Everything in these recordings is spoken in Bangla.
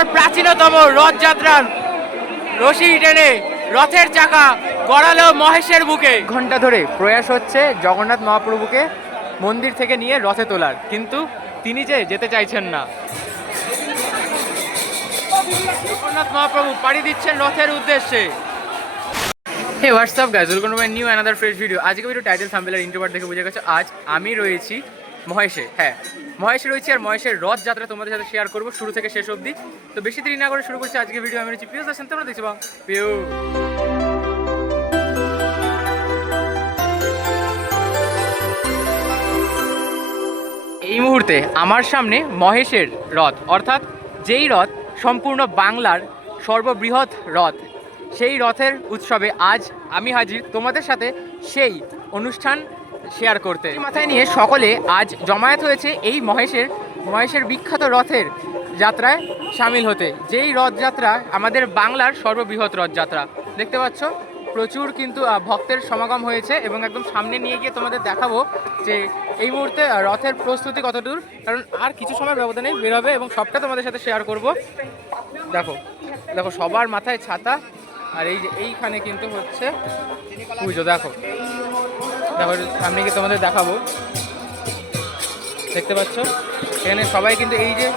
বাংলার প্রাচীনতম রথযাত্রার রশি টেনে রথের চাকা গড়ালো মহেশের বুকে। ঘন্টা ধরে প্রয়াস হচ্ছে জগন্নাথ মহাপ্রভুকে মন্দির থেকে নিয়ে রথে তোলার, কিন্তু তিনি যে যেতে চাইছেন না। জগন্নাথ মহাপ্রভু পাড়ি দিচ্ছেন রথের উদ্দেশ্যে। Hey what's up guys, welcome to my new another fresh video. আজকে ভিডিও টাইটেল থাম্বনেল আর ইন্ট্রো দেখে বুঝে গেছে আজ আমি রয়েছি মহেশে। হ্যাঁ, মহেশে রয়েছি আর মহেশের রথযাত্রা তোমাদের সাথে শেয়ার করবো শুরু থেকে শেষ অবধি। তো বেশি দেরি না করে শুরু করছি আজকে ভিডিও। আমি রয়েছি পিউস আসেন, তোমরা দেখছি বা পিউ। এই মুহূর্তে আমার সামনে মহেশের রথ, অর্থাৎ যেই রথ সম্পূর্ণ বাংলার সর্ববৃহৎ রথ, সেই রথের উৎসবে আজ আমি হাজির তোমাদের সাথে সেই অনুষ্ঠান শেয়ার করতে। মাথায় নিয়ে সকলে আজ জমায়েত হয়েছে এই মহেশের বিখ্যাত রথের যাত্রায় সামিল হতে। যেই রথযাত্রা আমাদের বাংলার সর্ববৃহৎ রথযাত্রা। দেখতে পাচ্ছ প্রচুর কিন্তু ভক্তের সমাগম হয়েছে এবং একদম সামনে নিয়ে গিয়ে তোমাদের দেখাবো যে এই মুহূর্তে রথের প্রস্তুতি কতদূর, কারণ আর কিছু সময় ব্যবধানে বেরোবে এবং সবটা তোমাদের সাথে শেয়ার করব। দেখো দেখো সবার মাথায় ছাতা, আর এই যে এইখানে কিন্তু হচ্ছে পুজো। দেখো দেখো সামনে গিয়ে তোমাদের দেখাবো। দেখতে পাচ্ছ এখানে সবাই কিন্তু এই যে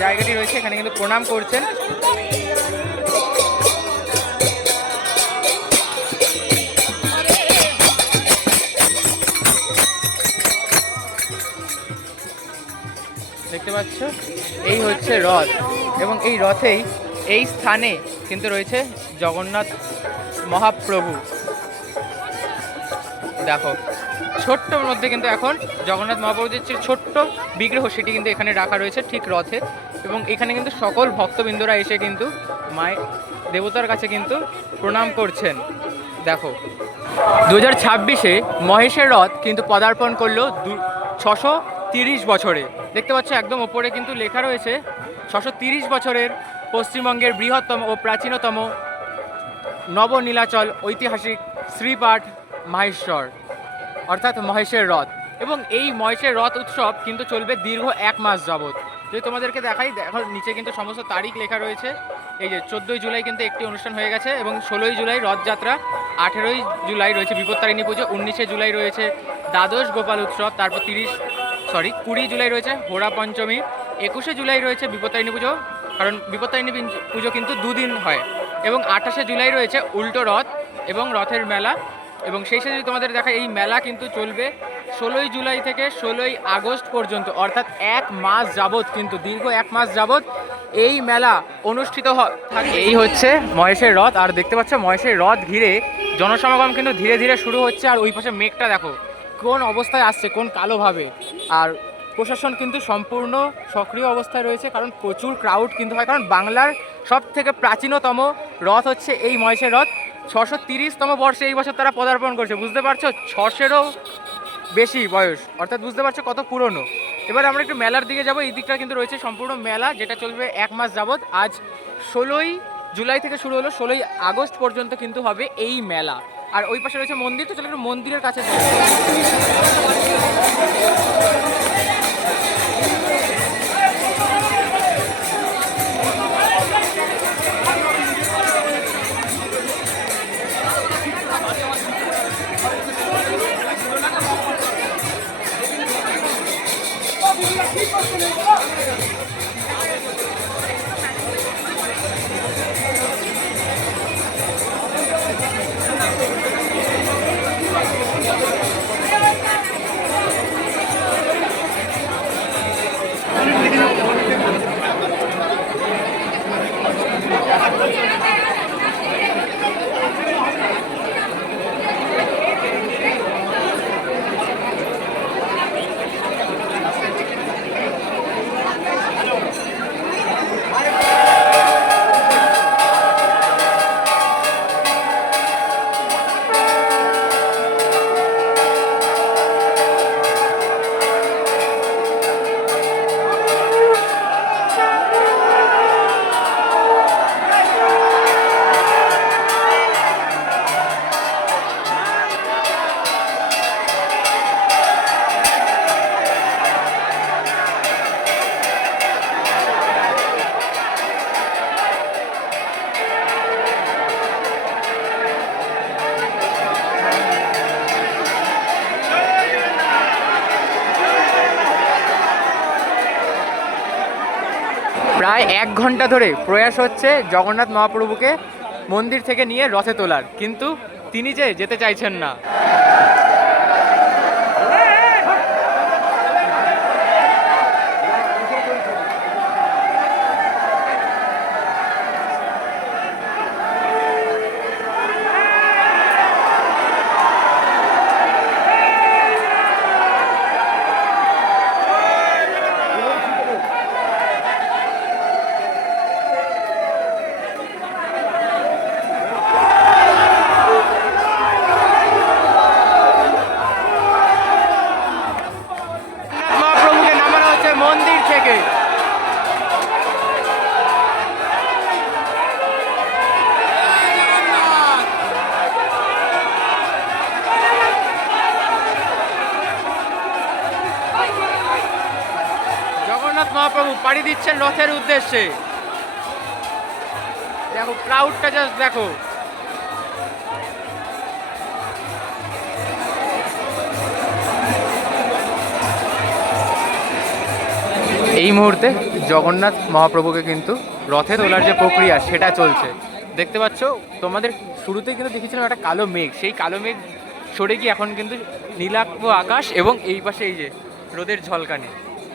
জায়গাটি রয়েছে এখানে কিন্তু প্রণাম করছেন। দেখতে পাচ্ছ এই হচ্ছে রথ এবং এই রথেই এই স্থানে কিন্তু রয়েছে জগন্নাথ মহাপ্রভু। দেখো ছোট্টর মধ্যে কিন্তু এখন জগন্নাথ মহাপ্রভুর যে ছোট্ট বিগ্রহ সেটি কিন্তু এখানে রাখা রয়েছে ঠিক রথে, এবং এখানে কিন্তু সকল ভক্তবৃন্দরা এসে কিন্তু মায়ের দেবতার কাছে কিন্তু প্রণাম করছেন। দেখো 2026-এ মহেশের রথ কিন্তু পদার্পণ করলো 630 বছরে। দেখতে পাচ্ছ একদম ওপরে কিন্তু লেখা রয়েছে 630 বছরের পশ্চিমবঙ্গের বৃহত্তম ও প্রাচীনতম নবনীলাচল ঐতিহাসিক শ্রীপাঠ মাহেশ্বর, অর্থাৎ মহেশের রথ। এবং এই মহেশের রথ উৎসব কিন্তু চলবে দীর্ঘ 1 মাস যাবৎ। যদি তোমাদেরকে দেখাই, দেখো নিচে কিন্তু সমস্ত তারিখ লেখা রয়েছে। এই যে 14ই জুলাই কিন্তু একটি অনুষ্ঠান হয়ে গেছে এবং 16ই জুলাই রথযাত্রা, 18ই জুলাই রয়েছে বিপত্তারিণী পুজো, 19শে জুলাই রয়েছে দ্বাদশ গোপাল উৎসব, তারপর 20 জুলাই রয়েছে হোরা পঞ্চমী, 21শে জুলাই রয়েছে বিপত্তারিণী পুজো, কারণ বিপত্তারিণী পুজো কিন্তু 2 দিন হয়, এবং 28শে জুলাই রয়েছে উল্টো রথ এবং রথের মেলা। এবং সেই সাথে যদি তোমাদের দেখা এই মেলা কিন্তু চলবে 16ই জুলাই থেকে 16ই আগস্ট পর্যন্ত, অর্থাৎ 1 মাস যাবৎ, কিন্তু দীর্ঘ 1 মাস যাবৎ এই মেলা অনুষ্ঠিত থাকে। এই হচ্ছে মহেশের রথ, আর দেখতে পাচ্ছ মহেশের রথ ঘিরে জনসমাগম কিন্তু ধীরে ধীরে শুরু হচ্ছে। আর ওই পাশে মেঘটা দেখো কোন অবস্থায় আসছে, কোন কালোভাবে। আর প্রশাসন কিন্তু সম্পূর্ণ সক্রিয় অবস্থায় রয়েছে, কারণ প্রচুর ক্রাউড কিন্তু হয়, কারণ বাংলার সব থেকে প্রাচীনতম রথ হচ্ছে এই মহেশের রথ। 630তম বর্ষে এই বছর তারা পদার্পণ করছে। বুঝতে পারছো 600-এরও বেশি বয়স, অর্থাৎ বুঝতে পারছো কত পুরনো। এবার আমরা একটু মেলার দিকে যাব। এই দিকটা কিন্তু রয়েছে সম্পূর্ণ মেলা, যেটা চলবে 1 মাস যাবৎ। আজ 16ই জুলাই থেকে শুরু হলো, 16ই আগস্ট পর্যন্ত কিন্তু হবে এই মেলা। আর ওই পাশে রয়েছে মন্দির, তো চলো একটু মন্দিরের কাছে যাই। প্রায় 1 ঘন্টা ধরে প্রয়াস হচ্ছে জগন্নাথ মহাপ্রভুকে মন্দির থেকে নিয়ে রথে তোলার, কিন্তু তিনি যে যেতে চাইছেন না। মহাপ্রভুকে নামানো হচ্ছে মন্দির থেকে। জগন্নাথ মহাপ্রভু পাড়ি দিচ্ছেন রথের উদ্দেশ্যে। দেখো ক্রাউডটা জাস্ট দেখো। এই মুহূর্তে জগন্নাথ মহাপ্রভুকে কিন্তু রথে তোলার যে প্রক্রিয়া সেটা চলছে। দেখতে পাচ্ছ, তোমাদের শুরুতেই কিন্তু দেখেছিলাম একটা কালো মেঘ, সেই কালো মেঘ সরে গিয়ে এখন কিন্তু নীলাভ আকাশ এবং এই পাশে এই যে রোদের ঝলকানি।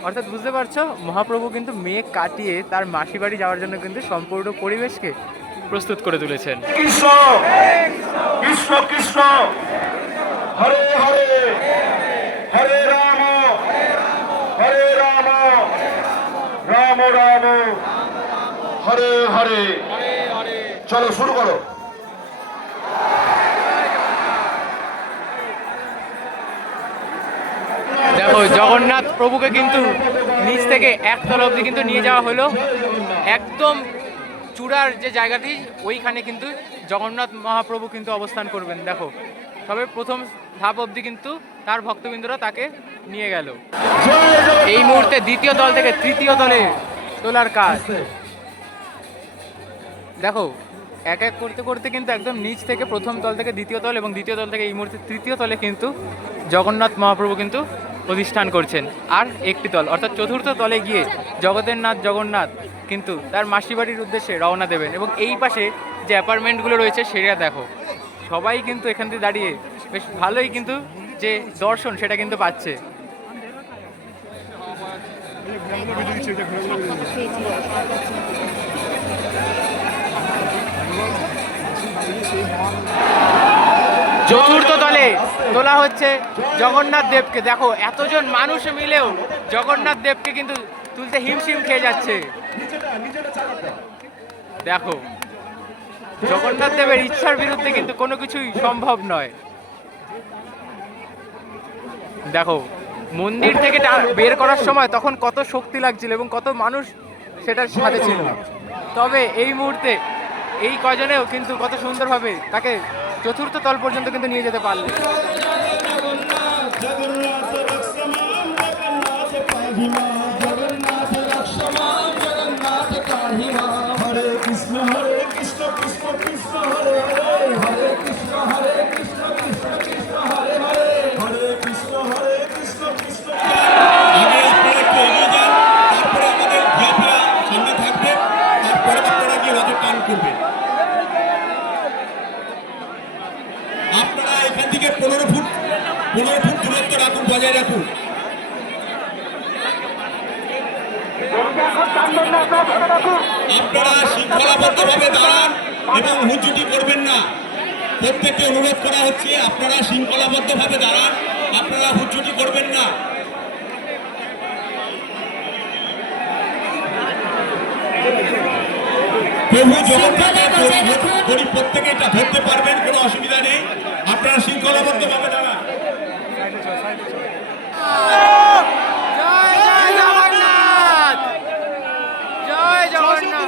অর্থাৎ বুঝতে পারছো, মহাপ্রভু কিন্তু মেঘ কাটিয়ে তার মাসি বাড়ি যাওয়ার জন্য কিন্তু সম্পূর্ণ পরিবেশকে প্রস্তুত করে তুলেছেন। কৃষ্ণ কৃষ্ণ কৃষ্ণ হরে হরে হরে রাম রাম রাম হরে হরে। চলো শুরু করো। দেখো জগন্নাথ প্রভুকে কিন্তু নিচ থেকে একতলা অবধি কিন্তু নিয়ে যাওয়া হলো। একদম চূড়ার যে জায়গাটি ওইখানে কিন্তু জগন্নাথ মহাপ্রভু কিন্তু অবস্থান করবেন। দেখো তবে প্রথম ধাপ অবধি কিন্তু তার ভক্তবৃন্দরা তাকে নিয়ে গেল। এই মুহূর্তে দ্বিতীয় তল থেকে তৃতীয় তলে তোলার কাজ। দেখো এক এক করতে করতে কিন্তু একদম নিচ থেকে প্রথম তল থেকে দ্বিতীয় তল এবং দ্বিতীয় তল থেকে এই মুহূর্তে তৃতীয় তলে কিন্তু জগন্নাথ মহাপ্রভু কিন্তু প্রতিষ্ঠান করছেন। আর একটি তল অর্থাৎ চতুর্থ তলে গিয়ে জগতের নাথ জগন্নাথ কিন্তু তার মাসি বাড়ির উদ্দেশ্যে রওনা দেবেন। এবং এই পাশে যে অ্যাপার্টমেন্টগুলো রয়েছে সেটা দেখো, সবাই কিন্তু এখান থেকে দাঁড়িয়ে বেশ ভালোই কিন্তু যে দর্শন সেটা কিন্তু পাচ্ছে। চতুর্থ তলে তোলা হচ্ছে জগন্নাথ দেবকে। দেখো এতজন মানুষ মিলেও জগন্নাথ দেবকে কিন্তু তুলতে হিমশিম খেয়ে যাচ্ছে। দেখো জগন্নাথ দেবের ইচ্ছার বিরুদ্ধে কিন্তু কোনো কিছুই সম্ভব নয়। দেখো মন্দির থেকে বের করার সময় তখন কত শক্তি লাগছিল এবং কত মানুষ সেটার সাথে ছিল, তবে এই মুহূর্তে এই কজনেও কিন্তু কত সুন্দরভাবে তাকে চতুর্থ তল পর্যন্ত কিন্তু নিয়ে যেতে পারলে। হরে কৃষ্ণ কৃষ্ণ কৃষ্ণ হরে হরে কৃষ্ণ কৃষ্ণ কৃষ্ণ হরে হরে হরে কৃষ্ণ কৃষ্ণ কৃষ্ণ। আগে আপনারা একটু এগিয়ে যান, তারপরে আমাদের ঝিয়াপিয়া সামনে থাকবে, তারপরে আপনারা গিয়ে রথের টান করবেন। আপনারা এখান থেকে 15 ফুট দূরত্ব রাখুন, বজায় রাখুন। আপনারা শৃঙ্খলাবদ্ধভাবে দাঁড়ান এবং হুঁচুটি করবেন না। প্রত্যেককে অনুরোধ করা হচ্ছে আপনারা শৃঙ্খলাবদ্ধভাবে দাঁড়ান, আপনারা হুঁচুটি করবেন না। প্রভু জগন্নাথের প্রত্যেকে এটা ধরতে পারবেন, কোনো অসুবিধা নেই। আপনারা শৃঙ্খলাবদ্ধভাবে দাঁড়ান। জয় জয় জগন্নাথ,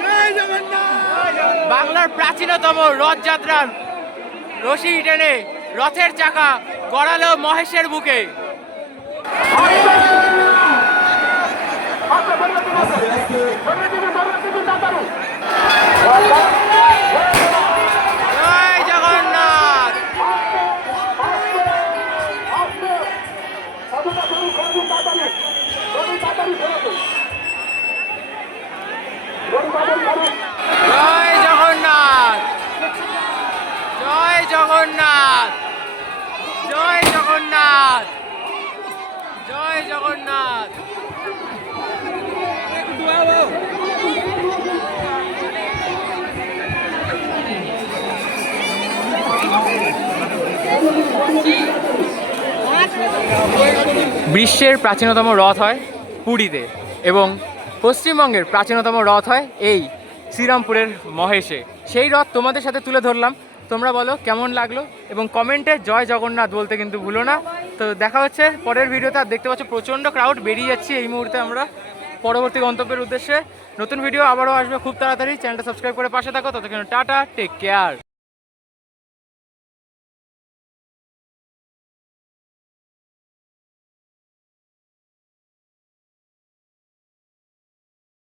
জয় জগন্নাথ। বাংলার প্রাচীনতম রথযাত্রার রশি টেনে রথের চাকা গড়ালো মহেশের বুকে। জয় জগন্নাথ। বিশ্বের প্রাচীনতম রথ হয় পুরীতে এবং পশ্চিমবঙ্গের প্রাচীনতম রথ হয় এই শ্রীরামপুরের মহেশে। সেই রথ তোমাদের সাথে তুলে ধরলাম। তোমরা বলো কেমন লাগলো এবং কমেন্টে জয় জগন্নাথ বলতে কিন্তু ভুলো না। তো দেখা হচ্ছে পরের ভিডিওতে। আর দেখতে পাচ্ছ প্রচণ্ড ক্রাউড, বেরিয়ে যাচ্ছি এই মুহূর্তে আমরা পরবর্তী গন্তব্যের উদ্দেশ্যে। নতুন ভিডিও আবারও আসবে খুব তাড়াতাড়ি। চ্যানেলটা সাবস্ক্রাইব করে পাশে থাকো। ততক্ষণ টাটা, টেক কেয়ার।